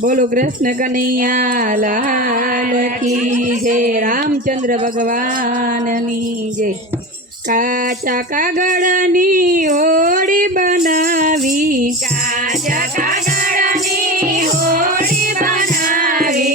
बोलो कृष्ण कन्हैया लाल की जय। रामचंद्र भगवान नी जय। काचा कागळनी होडी बनावी, काचा कागळनी होडी बनावी,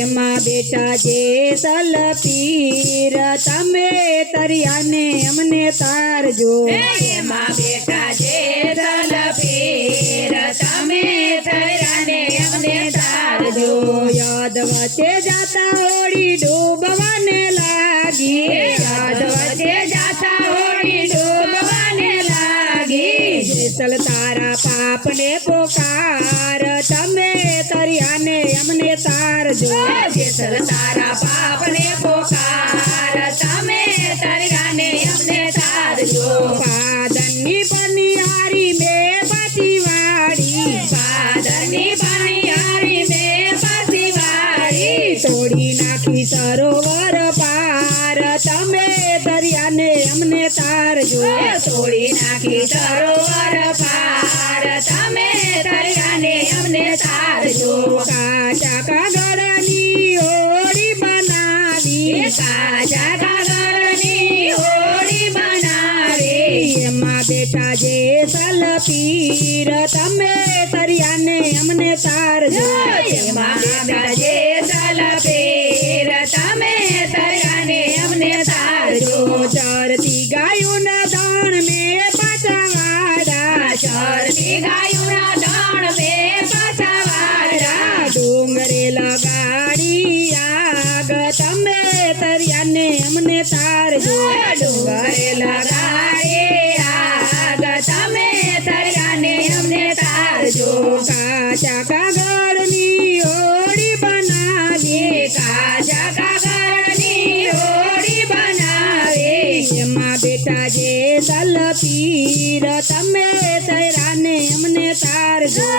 एमा बेटा जे सलपीर तमे तरियाने अमने तारजो, एमा बेटा जे सलपीर तमे तरियाने अमने तारजो। याद वचे जाता होडी डूबवाने लागी, याद वचे जाता होडी डूबवाने लागी, जेसल तारा पाप ने पोकार तमे तरियाने अमने तारजो, जेसल तारा पाप ने पोकार तमे तरियाने अमने तारजो। पादनी पनिहारी में पातीवाड़ी, पादनी पनिहारी में पातीवाड़ी, तोड़ी नाखी सरोवर पार तमे तरियाने अमने तारजो, तोड़ी नाखी सरोवर पार तमे तरियाने अमने तारजो। काचा कागळनी होडी बनावी, काचा कागळनी होडी बनावी, एमा बेटा जे सलपीर तमे तरियाने अमने तारजो, एमा बेटा जे सलपीर तमे तरियाने अमने तारजो। चरती गायों दाण में पाचावाड़ा, चरती गायों दाण में पाचावाड़ा, डोंगरे लगाड़ी आग तमे तरियाने अमने तारजो, डोंगरे लगाड़ी आग तमे तरियाने अमने तारजो। काचा कागळनी होडी बनावी, काचा कागळनी होडी बनावी, एमा बेटा जे सलपीर तमे तरियाने अमने तारजो,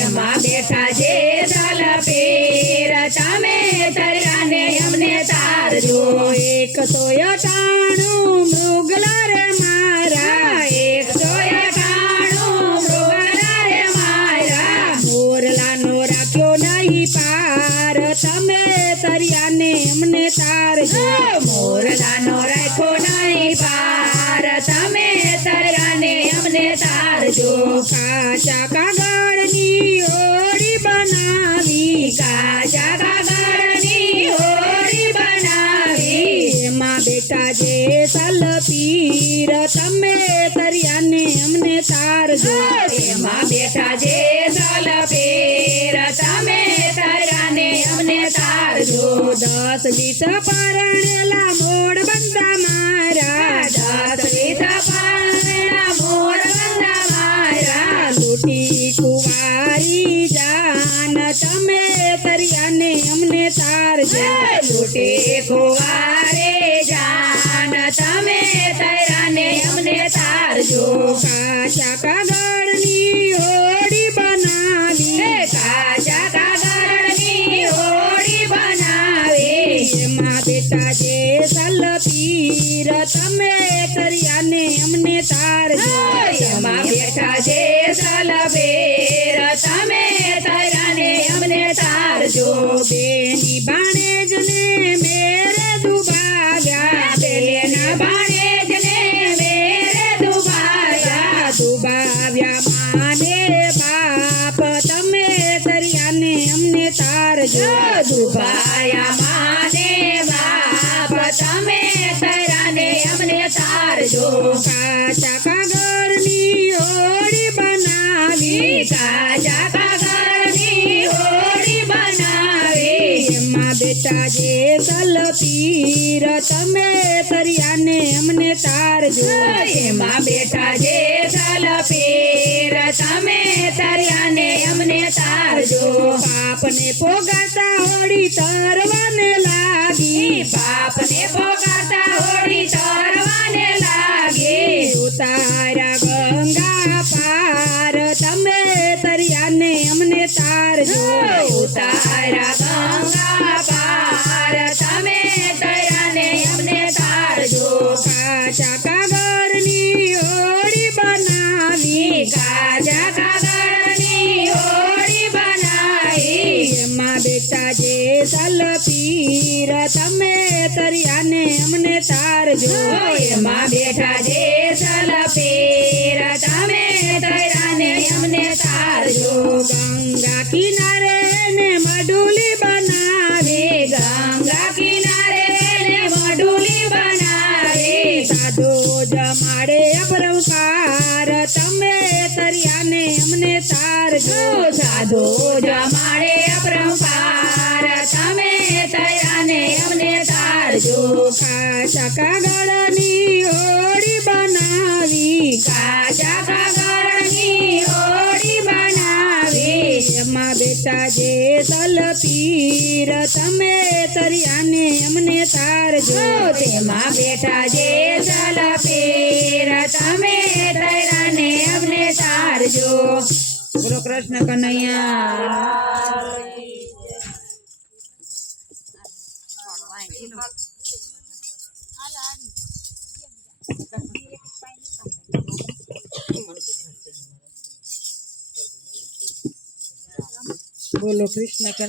एमा बेटा जे सलपीर तमे तरियाने अमने तारजो। एक सोया टाणू मृगला रे मारा, एक सोया टाणू मृगला रे मारा, मोरला नो राख्यो नहीं पार तमे तरियाने अमने तारजो, मोरलानो राख्यो नहीं पार तमे तरियाने अमने तारजो। काचा कागळनी होडी बनावी, काचा कागळनी होडी बनावी, एमा बेटा जे सलपीर तमे तरियाने अमने तारजो, एमा बेटा जे सलपीर तमे तरियाने अमने तारजो। 10-20 परणेला मोड बंदा मारा, 10-20 परणेला मोड बंदा मारा, लूटी कुवारी जान तमे तरियाने अमने तारजो, लूटे कुवारे जान तमे तरियाने अमने तारजो। काचा कागळनी होडी बनावी, काचा कागळनी होडी बनावी, एमा बेटा जे सलपीर तमे तरियाने अमने तारजो, एमा बेटा जे सलपीर तमे तरियाने अमने तारजो। बेनी बाणेजने मेरे दुभाग्या, बेलेना बाणेजने मेरे दुभाग्या, दुभाव्या माने बाप तमे तरियाने अमने तारजो, दुभाया माने बाप तमे तरियाने अमने तारजो। काचा कागळनी होडी बनावी, काचा कागळनी होडी बनावी, एमा बेटा जे सलपीर तमे तरियाने अमने तारजो, एमा बेटा जे सलपीर तमे तरियाने अमने तारजो। पापने पोगाता होडी तरवाने लागी, पापने पोगाता होडी तरवाने लागी, उतारा गंगा पार तमे तरियाने अमने तारजो, उतारा गंगा पार तमे तरियाने अमने तारजो। काचा कागळनी होडी बनावी, काचा कागळनी होडी बनावी, બેટા જે સલપીર તમે તરિયાને અમને તારજો એમાં બેઠા જે સલપેર તમે તૈરાને અમને તારજો ગંગા કિનારે ને મડુલી બનાવી ગંગા કિનારે ને મઢુલી બનાવે સાધુ જમાડે અપરંકાર તમે તરિયાને અમને તારજો સાધુ જમાડે અપરંપાર તમે તૈરાને અમને તારજો કાચા કાગળની હોડી બનાવી કાચા કાગળની હોડી બનાવી એમાં બેટા જે સલપીર તમે તરિયાને અમને તારજો તેમાં બેઠા જે સલપેર તમે તૈરાને અમને તારજો બોલો કૃષ્ણ કનૈયા બોલો કૃષ્ણ કનૈયા